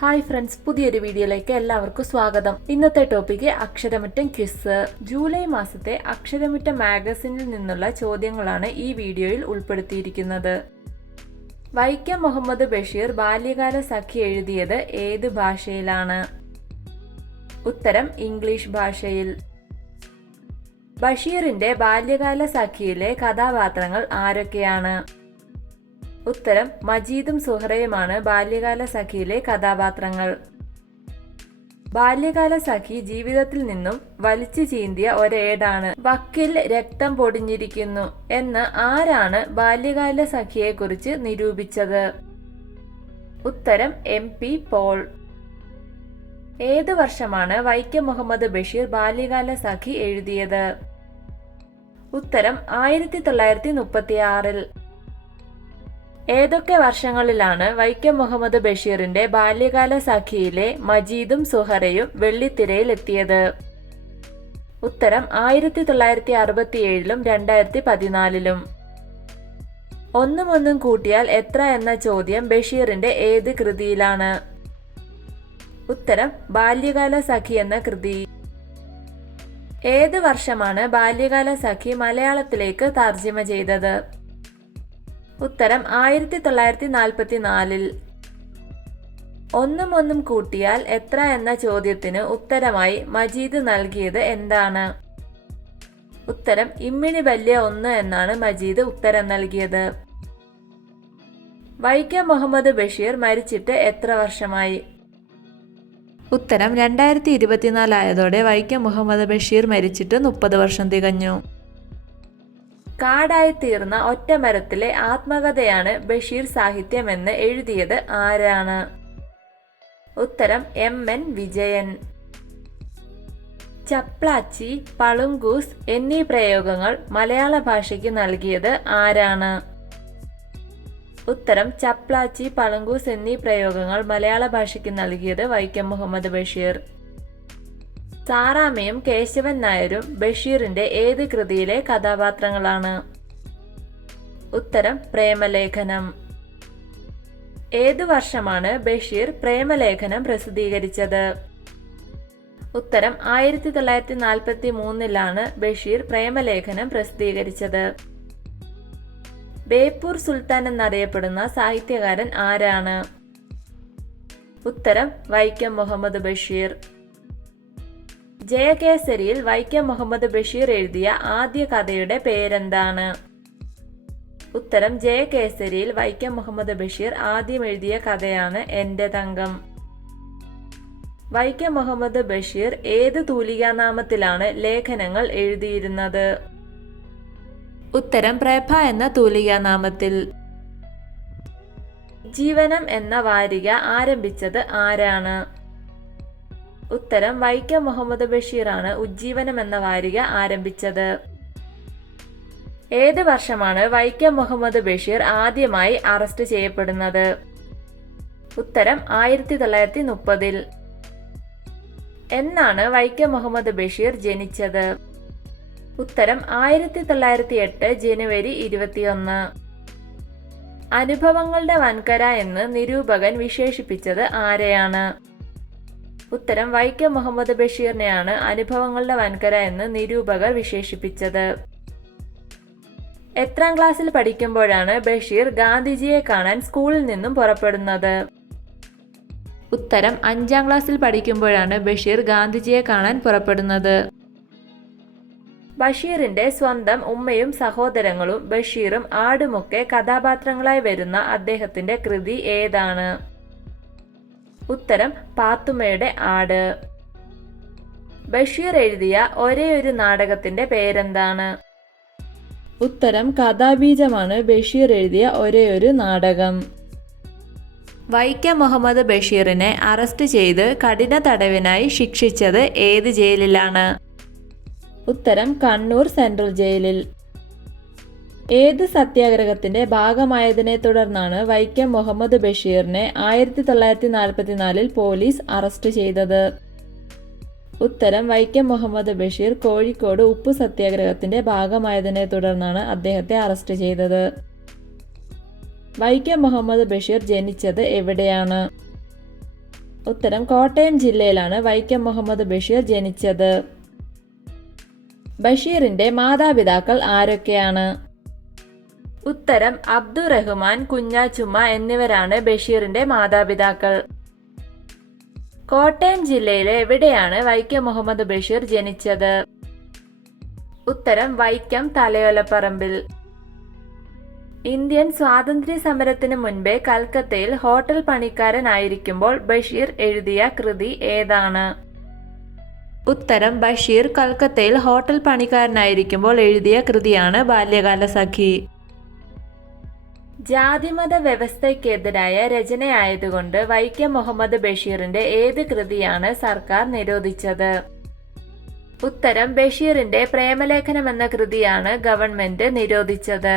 Hi friends, പുതിയൊരു വീഡിയോയിലേക്ക് എല്ലാവർക്കും സ്വാഗതം. ഇന്നത്തെ ടോപ്പിക്ക് അക്ഷരമുറ്റം ക്വിസ്. ജൂലൈ മാസത്തെ അക്ഷരമുറ്റം മാഗസിനിൽ നിന്നുള്ള ചോദ്യങ്ങളാണ് ഈ വീഡിയോയിൽ ഉൾപ്പെടുത്തിയിരിക്കുന്നത്. വൈക്കം മുഹമ്മദ് ബഷീർ ബാല്യകാല സഖി എഴുതിയത് ഏത് ഭാഷയിലാണ്? ഉത്തരം ഇംഗ്ലീഷ് ഭാഷയിൽ. ബഷീറിന്റെ ബാല്യകാല സഖിയിലെ കഥാപാത്രങ്ങൾ ആരൊക്കെയാണ്? ഉത്തരം മജീദും സുഹറയുമാണ് ബാല്യകാല സഖിയിലെ കഥാപാത്രങ്ങൾ. ബാല്യകാല സഖി ജീവിതത്തിൽ നിന്നും വലിച്ചു ചീന്തിയ ഒരേടാണ്. വക്കിൽ രക്തം പൊടിഞ്ഞിരിക്കുന്നു എന്ന് ആരാണ് ബാല്യകാല സഖിയെക്കുറിച്ച് നിരൂപിച്ചത്? ഉത്തരം MP പോൾ. ഏതു വർഷമാണ് വൈക്കം മുഹമ്മദ് ബഷീർ ബാല്യകാല സഖി എഴുതിയത്? ഉത്തരം 1936. ഏതൊക്കെ വർഷങ്ങളിലാണ് വൈക്കം മുഹമ്മദ് ബഷീറിന്റെ ബാല്യകാല സഖിയിലെ മജീദും സുഹറയും വെള്ളിത്തിരയിലെത്തിയത്? ഉത്തരം 1967 2014. ഒന്നും ഒന്നും കൂട്ടിയാൽ എത്ര എന്ന ചോദ്യം ബഷീറിന്റെ ഏത് കൃതിയിലാണ്? ഉത്തരം ബാല്യകാല സഖി എന്ന കൃതി. ഏത് വർഷമാണ് ബാല്യകാല സഖി മലയാളത്തിലേക്ക് തർജ്ജിമ ചെയ്തത്? ഉത്തരം 1944. ഒന്നും ഒന്നും കൂട്ടിയാൽ എത്ര എന്ന ചോദ്യത്തിന് ഉത്തരമായി മജീദ് നൽകിയത് എന്താണ്? ഉത്തരം ഇമ്മിണി വല്യ 1 എന്നാണ് മജീദ് ഉത്തരം നൽകിയത്. വൈക്കം മുഹമ്മദ് ബഷീർ മരിച്ചിട്ട് എത്ര വർഷമായി? ഉത്തരം 2024 ആയതോടെ വൈക്കം മുഹമ്മദ് ബഷീർ മരിച്ചിട്ട് 30 വർഷം തികഞ്ഞു. കാടായി തീർന്ന ഒറ്റമരത്തിലെ ആത്മകഥയാണ് ബഷീർ സാഹിത്യമെന്ന് എഴുതിയത് ആരാണ്? ഉത്തരം MN വിജയൻ. ചപ്ലാച്ചി, പളുങ്കൂസ് എന്നീ പ്രയോഗങ്ങൾ മലയാള ഭാഷയ്ക്ക് നൽകിയത് ആരാണ്? ഉത്തരം ചപ്ലാച്ചി, പളുങ്കൂസ് എന്നീ പ്രയോഗങ്ങൾ മലയാള ഭാഷയ്ക്ക് നൽകിയത് വൈക്കം മുഹമ്മദ് ബഷീർ. സാറാമ്മയും കേശവൻ നായരും ബഷീറിന്റെ ഏത് കൃതിയിലെ കഥാപാത്രങ്ങളാണ്? ഉത്തരം പ്രേമലേഖനം. ഏതു വർഷമാണ് ബഷീർ പ്രേമലേഖനം പ്രസിദ്ധീകരിച്ചത്? ഉത്തരം 1943 ബഷീർ പ്രേമലേഖനം പ്രസിദ്ധീകരിച്ചത്. ബേപ്പൂർ സുൽത്താൻ എന്നറിയപ്പെടുന്ന സാഹിത്യകാരൻ ആരാണ്? ഉത്തരം വൈക്കം മുഹമ്മദ് ബഷീർ. ജയകേസരിയിൽ വൈക്കം മുഹമ്മദ് ബഷീർ എഴുതിയ ആദ്യ കഥയുടെ പേരെന്താണ്? ഉത്തരം ജയകേസരിയിൽ വൈക്കം മുഹമ്മദ് ബഷീർ ആദ്യം എഴുതിയ കഥയാണ് എന്റെ തങ്കം. വൈക്കം മുഹമ്മദ് ബഷീർ ഏത് തൂലികാനാമത്തിലാണ് ലേഖനങ്ങൾ എഴുതിയിരുന്നത്? ഉത്തരം പ്രഭ എന്ന തൂലികാനാമത്തിൽ. ജീവനം എന്ന വാരിക ആരംഭിച്ചത് ആരാണ്? ഉത്തരം വൈക്കം മുഹമ്മദ് ബഷീറാണ് ഉജ്ജീവനം എന്ന വാരിക ആരംഭിച്ചത്. ഏത് വർഷമാണ് വൈക്കം മുഹമ്മദ് ബഷീർ ആദ്യമായി അറസ്റ്റ് ചെയ്യപ്പെടുന്നത്? ഉത്തരം 1930. എന്നാണ് വൈക്കം മുഹമ്മദ് ബഷീർ ജനിച്ചത്? ഉത്തരം 1908 ജനുവരി 21. അനുഭവങ്ങളുടെ വൻകര എന്ന് നിരൂപകൻ വിശേഷിപ്പിച്ചത് ആരെയാണ്? ഉത്തരം വൈക്കം മുഹമ്മദ് ബഷീറിനെയാണ് അനുഭവങ്ങളുടെ വൻകര എന്ന് നിരൂപകർ വിശേഷിപ്പിച്ചത്. എത്രാം ക്ലാസ്സിൽ പഠിക്കുമ്പോഴാണ് ബഷീർ ഗാന്ധിജിയെ കാണാൻ സ്കൂളിൽ നിന്നും പുറപ്പെടുന്നത്? ഉത്തരം 5ാം ക്ലാസ്സിൽ പഠിക്കുമ്പോഴാണ് ബഷീർ ഗാന്ധിജിയെ കാണാൻ പുറപ്പെടുന്നത്. ബഷീറിന്റെ സ്വന്തം ഉമ്മയും സഹോദരങ്ങളും ബഷീറും ആടുമൊക്കെ കഥാപാത്രങ്ങളായി വരുന്ന അദ്ദേഹത്തിന്റെ കൃതി ഏതാണ്? ഉത്തരം പാത്തുമ്മയുടെ ആട്. ബഷീർ എഴുതിയ ഒരേയൊരു നാടകത്തിന്റെ പേരെന്താണ്? ഉത്തരം കഥാബീജമാണ് ബഷീർ എഴുതിയ ഒരേയൊരു നാടകം. വൈക്കം മുഹമ്മദ് ബഷീറിനെ അറസ്റ്റ് ചെയ്ത് കഠിന തടവിനായി ശിക്ഷിച്ചത് ഏത് ജയിലിലാണ്? ഉത്തരം കണ്ണൂർ സെൻട്രൽ ജയിലിൽ. ഏത് സത്യാഗ്രഹത്തിന്റെ ഭാഗമായതിനെ തുടർന്നാണ് വൈക്കം മുഹമ്മദ് ബഷീറിനെ 1944 പോലീസ് അറസ്റ്റ് ചെയ്തത്? ഉത്തരം വൈക്കം മുഹമ്മദ് ബഷീർ കോഴിക്കോട് ഉപ്പു സത്യാഗ്രഹത്തിന്റെ ഭാഗമായതിനെ തുടർന്നാണ് അദ്ദേഹത്തെ അറസ്റ്റ് ചെയ്തത്. വൈക്കം മുഹമ്മദ് ബഷീർ ജനിച്ചത് എവിടെയാണ്? ഉത്തരം കോട്ടയം ജില്ലയിലാണ് വൈക്കം മുഹമ്മദ് ബഷീർ ജനിച്ചത്. ബഷീറിന്റെ മാതാപിതാക്കൾ ആരൊക്കെയാണ്? ഉത്തരം അബ്ദുറഹ്മാൻ, കുഞ്ഞാച്ചുമ്മ എന്നിവരാണ് ബഷീറിന്റെ മാതാപിതാക്കൾ. കോട്ടയം ജില്ലയിലെ എവിടെയാണ് വൈക്കം മുഹമ്മദ് ബഷീർ ജനിച്ചത്? ഉത്തരം വൈക്കം തലയോലപ്പറമ്പിൽ. ഇന്ത്യൻ സ്വാതന്ത്ര്യ സമരത്തിന് മുൻപേ കൽക്കത്തയിൽ ഹോട്ടൽ പണിക്കാരനായിരിക്കുമ്പോൾ ബഷീർ എഴുതിയ കൃതി ഏതാണ്? ഉത്തരം ബഷീർ കൽക്കത്തയിൽ ഹോട്ടൽ പണിക്കാരനായിരിക്കുമ്പോൾ എഴുതിയ കൃതിയാണ് ബാല്യകാലസഖി. ജാതിമത വ്യവസ്ഥയ്ക്കെതിരായ രചനയായതുകൊണ്ട് വൈക്കം മുഹമ്മദ് ബഷീറിന്റെ ഏത് കൃതിയാണ് സർക്കാർ നിരോധിച്ചത്? ഉത്തരം ബഷീറിന്റെ പ്രേമലേഖനം എന്ന കൃതിയാണ് ഗവൺമെന്റ് നിരോധിച്ചത്.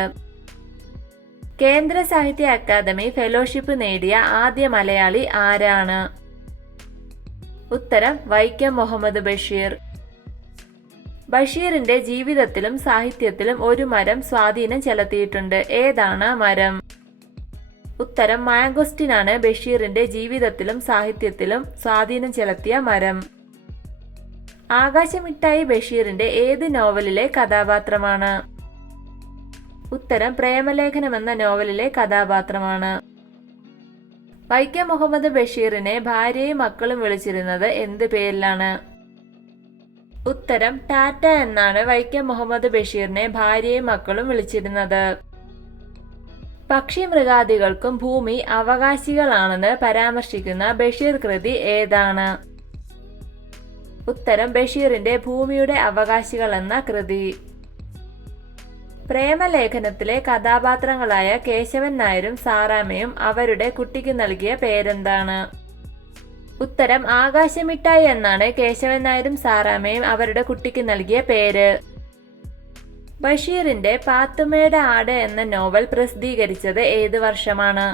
കേന്ദ്ര സാഹിത്യ അക്കാദമി ഫെലോഷിപ്പ് നേടിയ ആദ്യ മലയാളി ആരാണ്? ഉത്തരം വൈക്കം മുഹമ്മദ് ബഷീർ. ബഷീറിന്റെ ജീവിതത്തിലും സാഹിത്യത്തിലും ഒരു മരം സ്വാധീനം ചെലുത്തിയിട്ടുണ്ട്. ഏതാണ് മരം? ഉത്തരം മാംഗോസ്റ്റിനാണ് ബഷീറിന്റെ ജീവിതത്തിലും സാഹിത്യത്തിലും സ്വാധീനം ചെലുത്തിയ മരം. ആകാശമിട്ടായി ബഷീറിന്റെ ഏത് നോവലിലെ കഥാപാത്രമാണ്? ഉത്തരം പ്രേമലേഖനം എന്ന നോവലിലെ കഥാപാത്രമാണ്. വൈക്കം മുഹമ്മദ് ബഷീറിനെ ഭാര്യയും മക്കളും വിളിച്ചിരുന്നത് എന്ത് പേരിലാണ്? ഉത്തരം ടാറ്റ എന്നാണ് വൈക്കം മുഹമ്മദ് ബഷീറിനെ ഭാര്യയും മക്കളും വിളിച്ചിരുന്നത്. പക്ഷിമൃഗാദികൾക്കും ഭൂമി അവകാശികളാണെന്ന് പരാമർശിക്കുന്ന ബഷീർ കൃതി ഏതാണ്? ഉത്തരം ബഷീറിന്റെ ഭൂമിയുടെ അവകാശികൾ എന്ന കൃതി. പ്രേമലേഖനത്തിലെ കഥാപാത്രങ്ങളായ കേശവൻ നായരും സാറാമ്മയും അവരുടെ കുട്ടിക്ക് നൽകിയ പേരെന്താണ്? ഉത്തരം ആകാശമിട്ടായി എന്നാണ് കേശവൻ നായരും സാറാമ്മയും അവരുടെ കുട്ടിക്ക് നൽകിയ പേര്. ബഷീറിന്റെ പാത്തുമ്മയുടെ ആട് എന്ന നോവൽ പ്രസിദ്ധീകരിച്ചത് ഏത് വർഷമാണ്?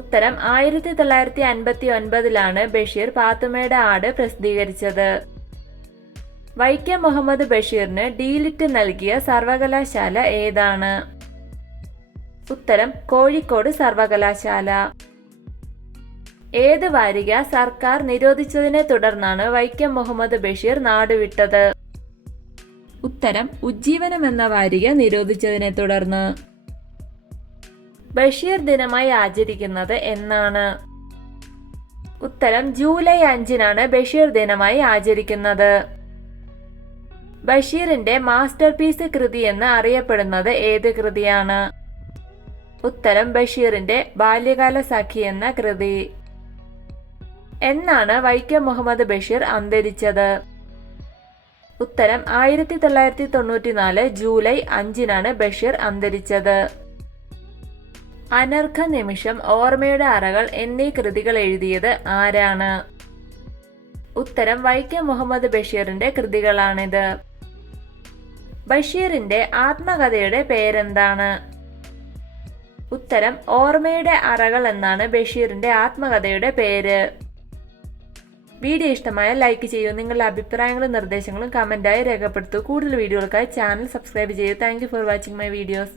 ഉത്തരം 1959 ബഷീർ പാത്തുമ്മയുടെ ആട് പ്രസിദ്ധീകരിച്ചത്. വൈക്കം മുഹമ്മദ് ബഷീറിന് ഡീലിറ്റ് നൽകിയ സർവകലാശാല ഏതാണ്? ഉത്തരം കോഴിക്കോട് സർവകലാശാല. ഏത് വാരിക സർക്കാർ നിരോധിച്ചതിനെ തുടർന്നാണ് വൈക്കം മുഹമ്മദ് ബഷീർ നാടുവിട്ടത്? ഉത്തരം ഉജ്ജീവനം എന്ന വാരിക നിരോധിച്ചതിനെ തുടർന്ന്. ബഷീർ ദിനമായി ആചരിക്കുന്നത് എന്നാണ്? ഉത്തരം ജൂലൈ 5 ബഷീർ ദിനമായി ആചരിക്കുന്നത്. ബഷീറിന്റെ മാസ്റ്റർ പീസ് കൃതി എന്ന് അറിയപ്പെടുന്നത് ഏത് കൃതിയാണ്? ഉത്തരം ബഷീറിന്റെ ബാല്യകാലസഖി എന്ന കൃതി. എന്നാണ് വൈക്കം മുഹമ്മദ് ബഷീർ അന്തരിച്ചത്? ഉത്തരം 1994 ജൂലൈ 5 ബഷീർ അന്തരിച്ചത്. അനർഘ നിമിഷം, ഓർമ്മയുടെ അറകൾ എന്നീ കൃതികൾ എഴുതിയത് ആരാണ്? ഉത്തരം വൈക്കം മുഹമ്മദ് ബഷീറിന്റെ കൃതികളാണിത്. ബഷീറിന്റെ ആത്മകഥയുടെ പേരെന്താണ്? ഉത്തരം ഓർമ്മയുടെ അറകൾ എന്നാണ് ബഷീറിന്റെ ആത്മകഥയുടെ പേര്. വീഡിയോ ഇഷ്ടമായ ലൈക്ക് ചെയ്യൂ. നിങ്ങളുടെ അഭിപ്രായങ്ങളും നിർദ്ദേശങ്ങളും കമന്റായി രേഖപ്പെടുത്തൂ. കൂടുതൽ വീഡിയോകൾക്കായി ചാനൽ സബ്സ്ക്രൈബ് ചെയ്യൂ. Thank you for watching my videos.